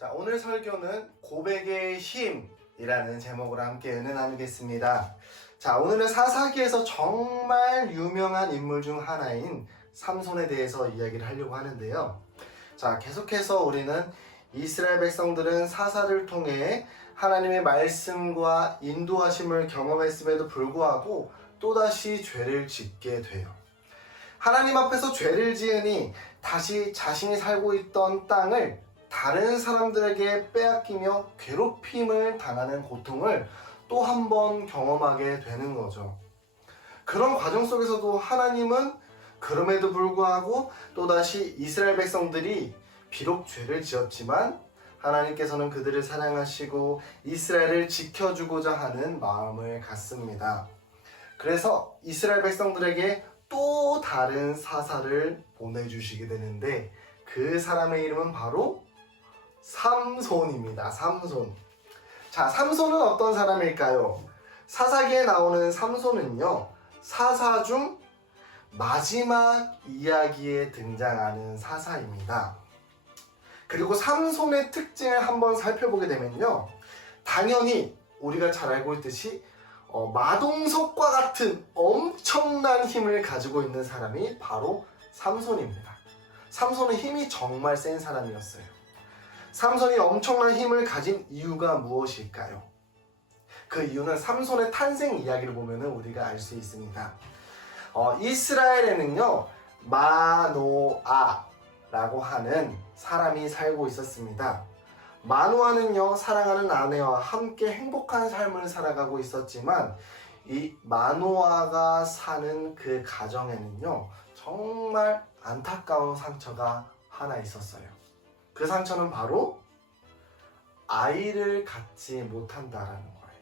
자, 오늘 설교는 고백의 힘이라는 제목으로 함께 은혜 나누겠습니다. 자, 오늘은 사사기에서 정말 유명한 인물 중 하나인 삼손에 대해서 이야기를 하려고 하는데요. 자, 계속해서 우리는 이스라엘 백성들은 사사를 통해 하나님의 말씀과 인도하심을 경험했음에도 불구하고 또다시 죄를 짓게 돼요. 하나님 앞에서 죄를 지으니 다시 자신이 살고 있던 땅을 다른 사람들에게 빼앗기며 괴롭힘을 당하는 고통을 또 한 번 경험하게 되는 거죠. 그런 과정 속에서도 하나님은 그럼에도 불구하고 또다시 이스라엘 백성들이 비록 죄를 지었지만 하나님께서는 그들을 사랑하시고 이스라엘을 지켜주고자 하는 마음을 갖습니다. 그래서 이스라엘 백성들에게 또 다른 사사를 보내주시게 되는데 그 사람의 이름은 바로 삼손입니다. 삼손. 자, 삼손은 어떤 사람일까요? 사사기에 나오는 삼손은요, 사사 중 마지막 이야기에 등장하는 사사입니다. 그리고 삼손의 특징을 한번 살펴보게 되면요, 당연히 우리가 잘 알고 있듯이 마동석과 같은 엄청난 힘을 가지고 있는 사람이 바로 삼손입니다. 삼손은 힘이 정말 센 사람이었어요. 삼손이 엄청난 힘을 가진 이유가 무엇일까요? 그 이유는 삼손의 탄생 이야기를 보면 우리가 알 수 있습니다. 이스라엘에는요, 마노아라고 하는 사람이 살고 있었습니다. 마노아는요, 사랑하는 아내와 함께 행복한 삶을 살아가고 있었지만 이 마노아가 사는 그 가정에는요, 정말 안타까운 상처가 하나 있었어요. 그 상처는 바로 아이를 갖지 못한다라는 거예요.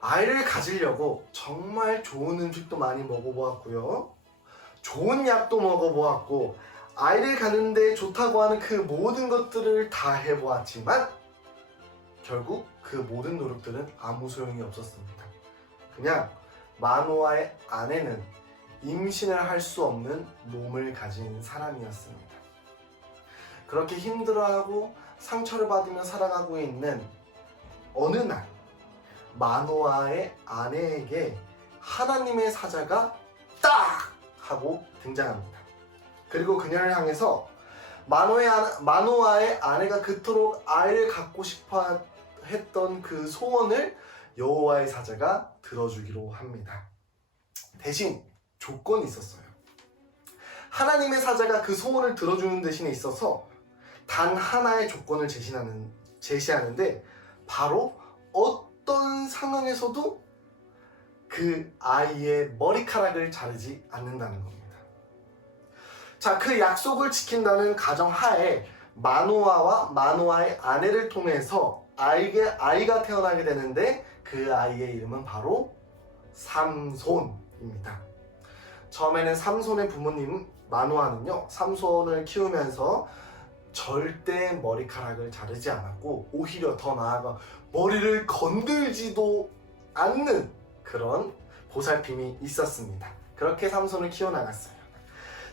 아이를 가지려고 정말 좋은 음식도 많이 먹어보았고요, 좋은 약도 먹어보았고, 아이를 갖는데 좋다고 하는 그 모든 것들을 다 해보았지만 결국 그 모든 노력들은 아무 소용이 없었습니다. 그냥 마노아의 아내는 임신을 할 수 없는 몸을 가진 사람이었습니다. 그렇게 힘들어하고 상처를 받으며 살아가고 있는 어느 날, 마노아의 아내에게 하나님의 사자가 딱 하고 등장합니다. 그리고 그녀를 향해서 마노아의 아내가 그토록 아이를 갖고 싶어 했던 그 소원을 여호와의 사자가 들어주기로 합니다. 대신 조건이 있었어요. 하나님의 사자가 그 소원을 들어주는 대신에 있어서 단 하나의 조건을 제시하는데 바로 어떤 상황에서도 그 아이의 머리카락을 자르지 않는다는 겁니다. 자, 그 약속을 지킨다는 가정하에 마노아와 마노아의 아내를 통해서 아이가 태어나게 되는데 그 아이의 이름은 바로 삼손입니다. 처음에는 삼손의 부모님 마노아는요, 삼손을 키우면서 절대 머리카락을 자르지 않았고 오히려 더 나아가 머리를 건들지도 않는 그런 보살핌이 있었습니다. 그렇게 삼손을 키워나갔어요.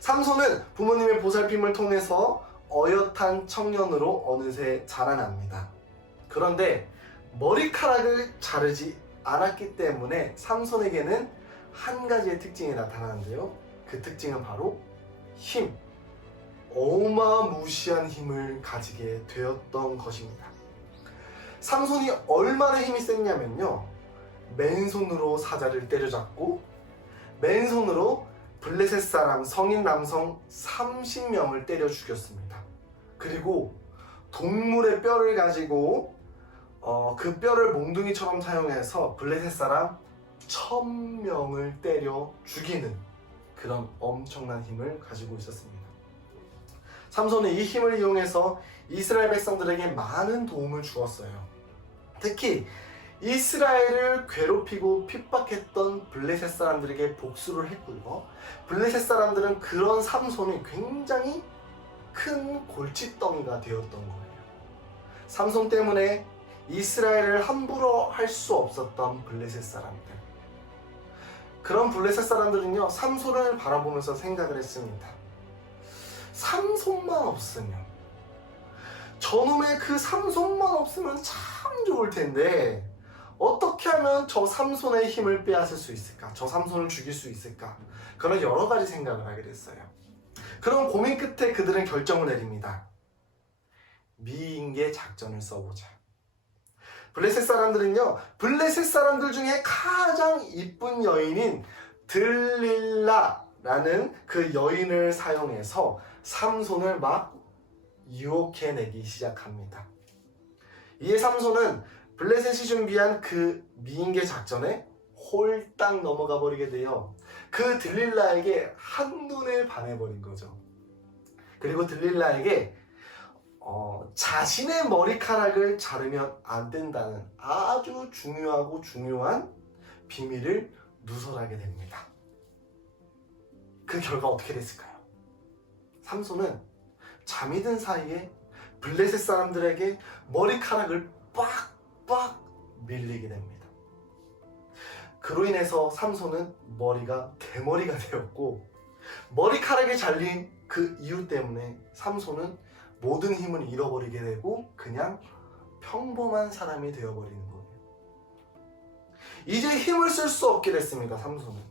삼손은 부모님의 보살핌을 통해서 어엿한 청년으로 어느새 자라납니다. 그런데 머리카락을 자르지 않았기 때문에 삼손에게는 한 가지의 특징이 나타나는데요, 그 특징은 바로 힘, 어마무시한 힘을 가지게 되었던 것입니다. 삼손이 얼마나 힘이 셌냐면요, 맨손으로 사자를 때려잡고 맨손으로 블레셋 사람 성인 남성 30명을 때려 죽였습니다. 그리고 동물의 뼈를 가지고 그 뼈를 몽둥이처럼 사용해서 블레셋 사람 1000명을 때려 죽이는 그런 엄청난 힘을 가지고 있었습니다. 삼손은 이 힘을 이용해서 이스라엘 백성들에게 많은 도움을 주었어요. 특히 이스라엘을 괴롭히고 핍박했던 블레셋 사람들에게 복수를 했고요, 블레셋 사람들은 그런 삼손이 굉장히 큰 골칫덩이가 되었던 거예요. 삼손 때문에 이스라엘을 함부로 할 수 없었던 블레셋 사람들, 그런 블레셋 사람들은요, 삼손을 바라보면서 생각을 했습니다. 삼손만 없으면, 저놈의 그 삼손만 없으면 참 좋을 텐데 어떻게 하면 저 삼손의 힘을 빼앗을 수 있을까? 저 삼손을 죽일 수 있을까? 그런 여러 가지 생각을 하게 됐어요. 그런 고민 끝에 그들은 결정을 내립니다. 미인계 작전을 써보자. 블레셋 사람들은요, 블레셋 사람들 중에 가장 이쁜 여인인 들릴라라는 그 여인을 사용해서 삼손을 막 유혹해내기 시작합니다. 이에 삼손은 블레셋이 준비한 그 미인계 작전에 홀딱 넘어가 버리게 돼요. 그 들릴라에게 한눈에 반해버린 거죠. 그리고 들릴라에게 자신의 머리카락을 자르면 안 된다는 아주 중요한 비밀을 누설하게 됩니다. 그 결과 어떻게 됐을까요? 삼손은 잠이 든 사이에 블레셋 사람들에게 머리카락을 빡빡 밀리게 됩니다. 그로 인해서 삼손은 머리가 대머리가 되었고, 머리카락이 잘린 그 이유 때문에 삼손은 모든 힘을 잃어버리게 되고 그냥 평범한 사람이 되어버리는 거예요. 이제 힘을 쓸 수 없게 됐습니다, 삼손은.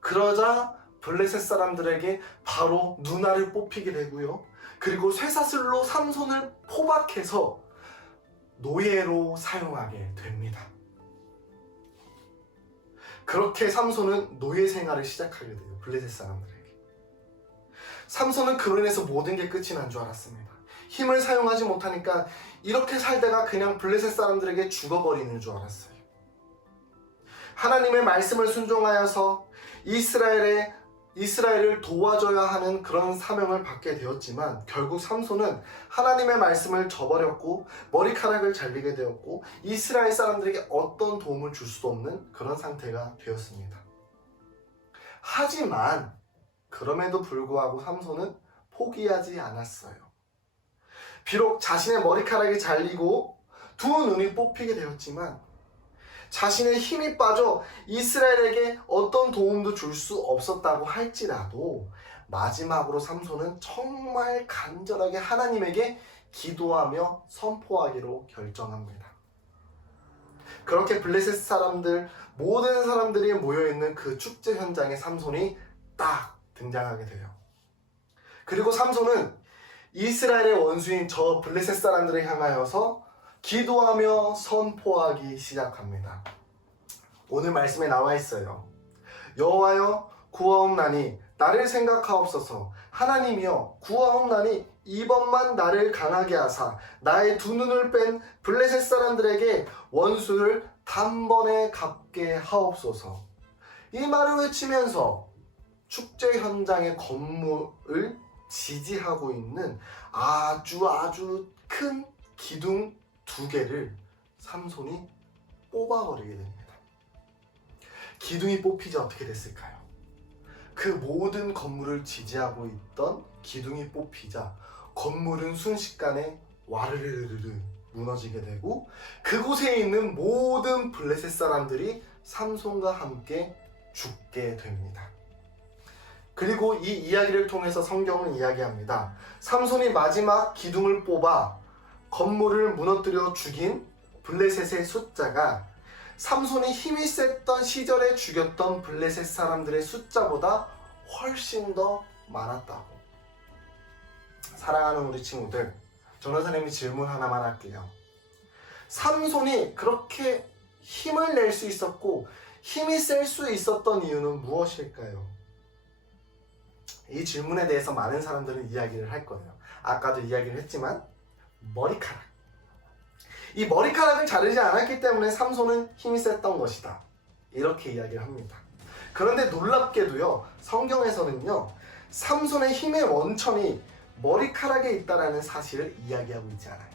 그러자 블레셋 사람들에게 바로 누나를 뽑히게 되고요. 그리고 쇠사슬로 삼손을 포박해서 노예로 사용하게 됩니다. 그렇게 삼손은 노예 생활을 시작하게 돼요, 블레셋 사람들에게. 삼손은 그로 인해서 모든 게 끝이 난 줄 알았습니다. 힘을 사용하지 못하니까 이렇게 살다가 그냥 블레셋 사람들에게 죽어버리는 줄 알았어요. 하나님의 말씀을 순종하여서 이스라엘을 도와줘야 하는 그런 사명을 받게 되었지만 결국 삼손은 하나님의 말씀을 저버렸고 머리카락을 잘리게 되었고 이스라엘 사람들에게 어떤 도움을 줄 수도 없는 그런 상태가 되었습니다. 하지만 그럼에도 불구하고 삼손은 포기하지 않았어요. 비록 자신의 머리카락이 잘리고 두 눈이 뽑히게 되었지만 자신의 힘이 빠져 이스라엘에게 어떤 도움도 줄 수 없었다고 할지라도 마지막으로 삼손은 정말 간절하게 하나님에게 기도하며 선포하기로 결정합니다. 그렇게 블레셋 사람들, 모든 사람들이 모여있는 그 축제 현장에 삼손이 딱 등장하게 돼요. 그리고 삼손은 이스라엘의 원수인 저 블레셋 사람들을 향하여서 기도하며 선포하기 시작합니다. 오늘 말씀에 나와 있어요. 여호와여 구하옵나니 나를 생각하옵소서. 하나님이여 구하옵나니 이번만 나를 강하게 하사 나의 두 눈을 뺀 블레셋 사람들에게 원수를 단번에 갚게 하옵소서. 이 말을 외치면서 축제 현장의 건물을 지지하고 있는 아주 큰 기둥 2개를 삼손이 뽑아버리게 됩니다. 기둥이 뽑히자 어떻게 됐을까요? 그 모든 건물을 지지하고 있던 기둥이 뽑히자 건물은 순식간에 와르르르르 무너지게 되고 그곳에 있는 모든 블레셋 사람들이 삼손과 함께 죽게 됩니다. 그리고 이 이야기를 통해서 성경은 이야기합니다. 삼손이 마지막 기둥을 뽑아 건물을 무너뜨려 죽인 블레셋의 숫자가 삼손이 힘이 셌던 시절에 죽였던 블레셋 사람들의 숫자보다 훨씬 더 많았다고. 사랑하는 우리 친구들, 전도사님이 질문 하나만 할게요. 삼손이 그렇게 힘을 낼 수 있었고 힘이 셀 수 있었던 이유는 무엇일까요? 이 질문에 대해서 많은 사람들은 이야기를 할 거예요. 아까도 이야기를 했지만 머리카락. 이 머리카락을 자르지 않았기 때문에 삼손은 힘이 셌던 것이다. 이렇게 이야기를 합니다. 그런데 놀랍게도요, 성경에서는요, 삼손의 힘의 원천이 머리카락에 있다는 사실을 이야기하고 있지 않아요.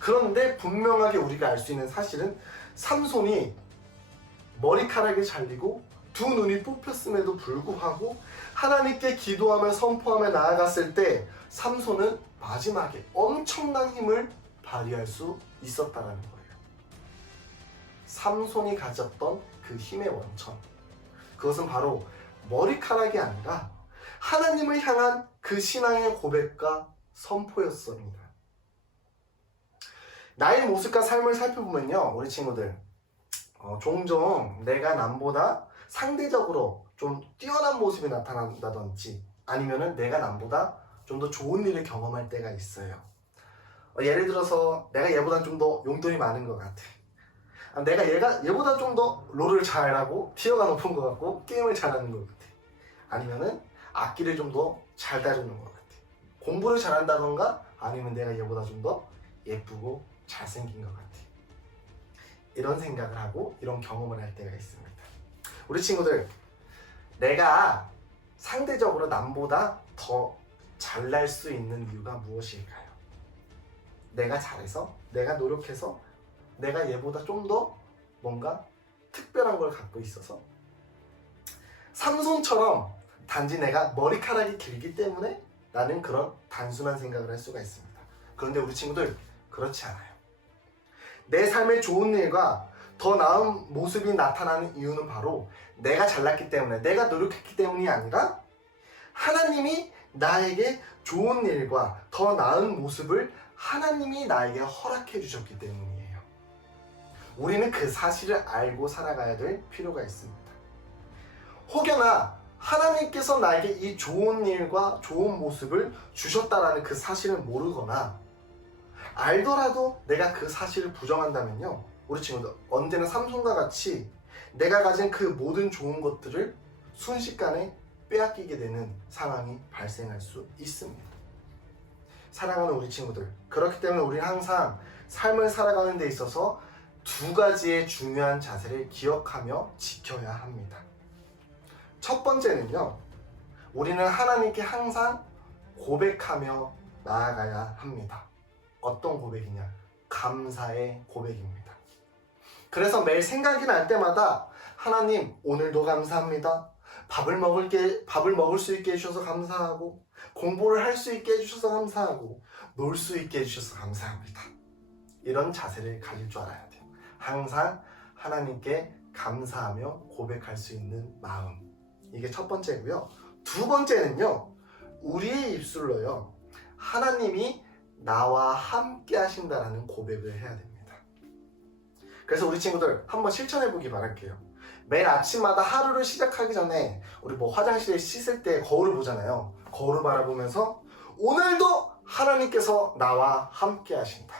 그런데 분명하게 우리가 알 수 있는 사실은 삼손이 머리카락을 잘리고 두 눈이 뽑혔음에도 불구하고 하나님께 기도하며 선포하며 나아갔을 때 삼손은 마지막에 엄청난 힘을 발휘할 수 있었다는 거예요. 삼손이 가졌던 그 힘의 원천, 그것은 바로 머리카락이 아니라 하나님을 향한 그 신앙의 고백과 선포였습니다. 나의 모습과 삶을 살펴보면요, 우리 친구들 종종 내가 남보다 상대적으로 좀 뛰어난 모습이 나타난다든지 아니면은 내가 남보다 좀 더 좋은 일을 경험할 때가 있어요. 예를 들어서 내가 얘보다 좀 더 용돈이 많은 것 같아. 내가 얘보다 좀 더 롤을 잘하고 티어가 높은 것 같고 게임을 잘하는 것 같아. 아니면은 악기를 좀 더 잘 다루는 것 같아. 공부를 잘한다던가 아니면 내가 얘보다 좀 더 예쁘고 잘생긴 것 같아. 이런 생각을 하고 이런 경험을 할 때가 있습니다. 우리 친구들, 내가 상대적으로 남보다 더 잘날 수 있는 이유가 무엇일까요? 내가 잘해서, 내가 노력해서, 내가 얘보다 좀 더 뭔가 특별한 걸 갖고 있어서, 삼손처럼 단지 내가 머리카락이 길기 때문에 나는 그런 단순한 생각을 할 수가 있습니다. 그런데 우리 친구들, 그렇지 않아요. 내 삶의 좋은 일과 더 나은 모습이 나타나는 이유는 바로 내가 잘났기 때문에, 내가 노력했기 때문이 아니라 하나님이 나에게 좋은 일과 더 나은 모습을 하나님이 나에게 허락해 주셨기 때문이에요. 우리는 그 사실을 알고 살아가야 될 필요가 있습니다. 혹여나 하나님께서 나에게 이 좋은 일과 좋은 모습을 주셨다라는 그 사실을 모르거나 알더라도 내가 그 사실을 부정한다면요, 우리 친구들 언제나 삼손과 같이 내가 가진 그 모든 좋은 것들을 순식간에 빼앗기게 되는 상황이 발생할 수 있습니다. 사랑하는 우리 친구들, 그렇기 때문에 우리는 항상 삶을 살아가는 데 있어서 두 가지의 중요한 자세를 기억하며 지켜야 합니다. 첫 번째는요, 우리는 하나님께 항상 고백하며 나아가야 합니다. 어떤 고백이냐? 감사의 고백입니다. 그래서 매일 생각이 날 때마다 하나님, 오늘도 감사합니다. 밥을 먹을 수 있게 해주셔서 감사하고, 공부를 할 수 있게 해주셔서 감사하고, 놀 수 있게 해주셔서 감사합니다. 이런 자세를 가질 줄 알아야 돼요. 항상 하나님께 감사하며 고백할 수 있는 마음. 이게 첫 번째고요. 두 번째는요, 우리의 입술로요, 하나님이 나와 함께 하신다라는 고백을 해야 됩니다. 그래서 우리 친구들 한번 실천해 보기 바랄게요. 매일 아침마다 하루를 시작하기 전에 우리 화장실에 씻을 때 거울을 보잖아요. 거울을 바라보면서 오늘도 하나님께서 나와 함께 하신다.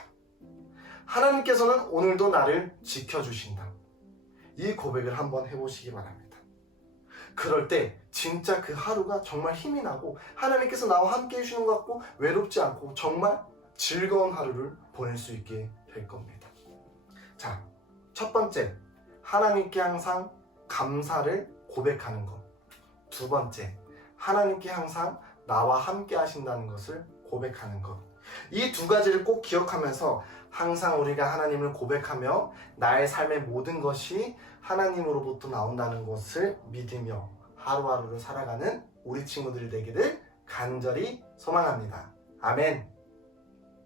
하나님께서는 오늘도 나를 지켜주신다. 이 고백을 한번 해보시기 바랍니다. 그럴 때 진짜 그 하루가 정말 힘이 나고 하나님께서 나와 함께 해주시는 것 같고 외롭지 않고 정말 즐거운 하루를 보낼 수 있게 될 겁니다. 자, 첫 번째, 하나님께 항상 감사를 고백하는 것. 두 번째, 하나님께 항상 나와 함께 하신다는 것을 고백하는 것. 이 두 가지를 꼭 기억하면서 항상 우리가 하나님을 고백하며 나의 삶의 모든 것이 하나님으로부터 나온다는 것을 믿으며 하루하루를 살아가는 우리 친구들이 되기를 간절히 소망합니다. 아멘.